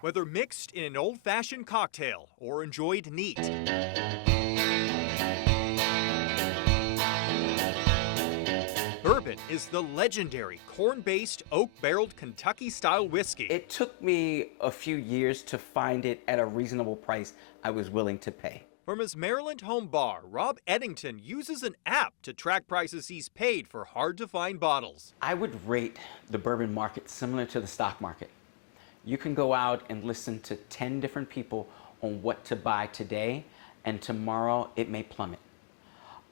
whether mixed in an old-fashioned cocktail or enjoyed neat. Bourbon is the legendary corn-based, oak-barreled Kentucky-style whiskey. It took me a few years to find it at a reasonable price I was willing to pay. From his Maryland home bar, Rob Eddington uses an app to track prices he's paid for hard-to-find bottles. I would rate the bourbon market similar to the stock market. You can go out and listen to 10 different people on what to buy today, and tomorrow it may plummet.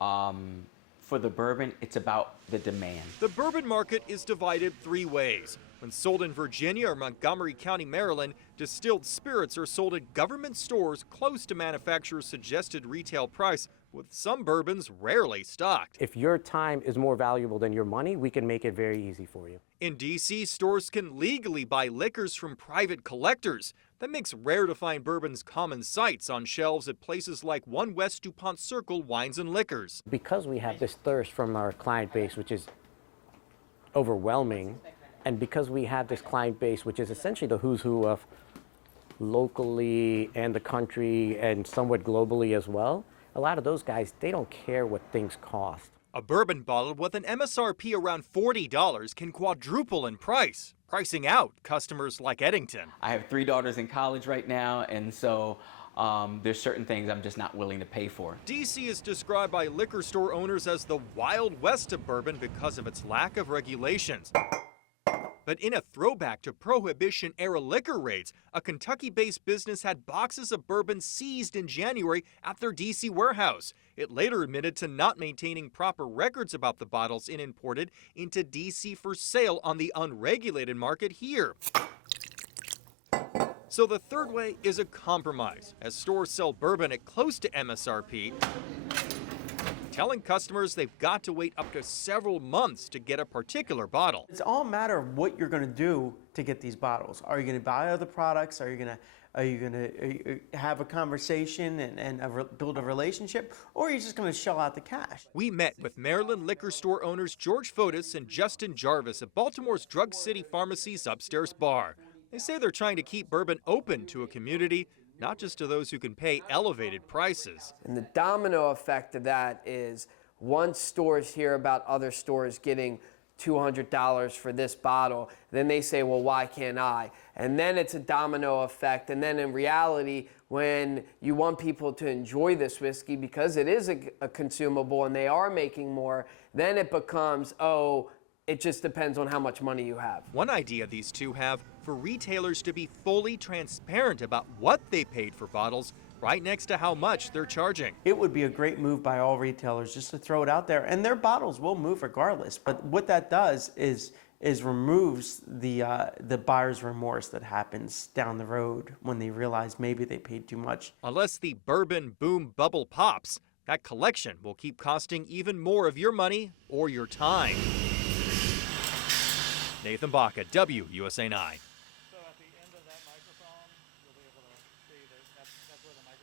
For the bourbon, it's about the demand. The bourbon market is divided three ways. When sold in Virginia or Montgomery County, Maryland, distilled spirits are sold at government stores close to manufacturer's suggested retail price, with some bourbons rarely stocked. If your time is more valuable than your money, we can make it very easy for you. In D.C., stores can legally buy liquors from private collectors. That makes rare-to-find bourbons common sights on shelves at places like 1 West DuPont Circle Wines and Liquors. Because we have this thirst from our client base, which is overwhelming, and because we have this client base, which is essentially the who's who of locally and the country and somewhat globally as well, a lot of those guys, they don't care what things cost. A bourbon bottle with an MSRP around $40 can quadruple in price, pricing out customers like Eddington. I have 3 daughters in college right now, and so there's certain things I'm just not willing to pay for. D.C. is described by liquor store owners as the Wild West of bourbon because of its lack of regulations. But in a throwback to Prohibition-era liquor raids, a Kentucky-based business had boxes of bourbon seized in January at their D.C. warehouse. It later admitted to not maintaining proper records about the bottles it imported into D.C. for sale on the unregulated market here. So the third way is a compromise, as stores sell bourbon at close to MSRP, telling customers they've got to wait up to several months to get a particular bottle. It's all a matter of what you're going to do to get these bottles. Are you going to buy other products? Are you going to have a conversation and build a relationship? Or are you just going to shell out the cash? We met with Maryland liquor store owners George Fotis and Justin Jarvis at Baltimore's Drug City Pharmacy's upstairs bar. They say they're trying to keep bourbon open to a community, not just to those who can pay elevated prices. And the domino effect of that is once stores hear about other stores getting $200 for this bottle, then they say, well, why can't I? And then it's a domino effect. And then in reality, when you want people to enjoy this whiskey because it is a consumable and they are making more, then it becomes, oh, it just depends on how much money you have. One idea these two have for retailers to be fully transparent about what they paid for bottles right next to how much they're charging. It would be a great move by all retailers just to throw it out there, and their bottles will move regardless. But what that does is removes the buyer's remorse that happens down the road when they realize maybe they paid too much. Unless the bourbon boom bubble pops, that collection will keep costing even more of your money or your time. Nathan Baca, WUSA 9.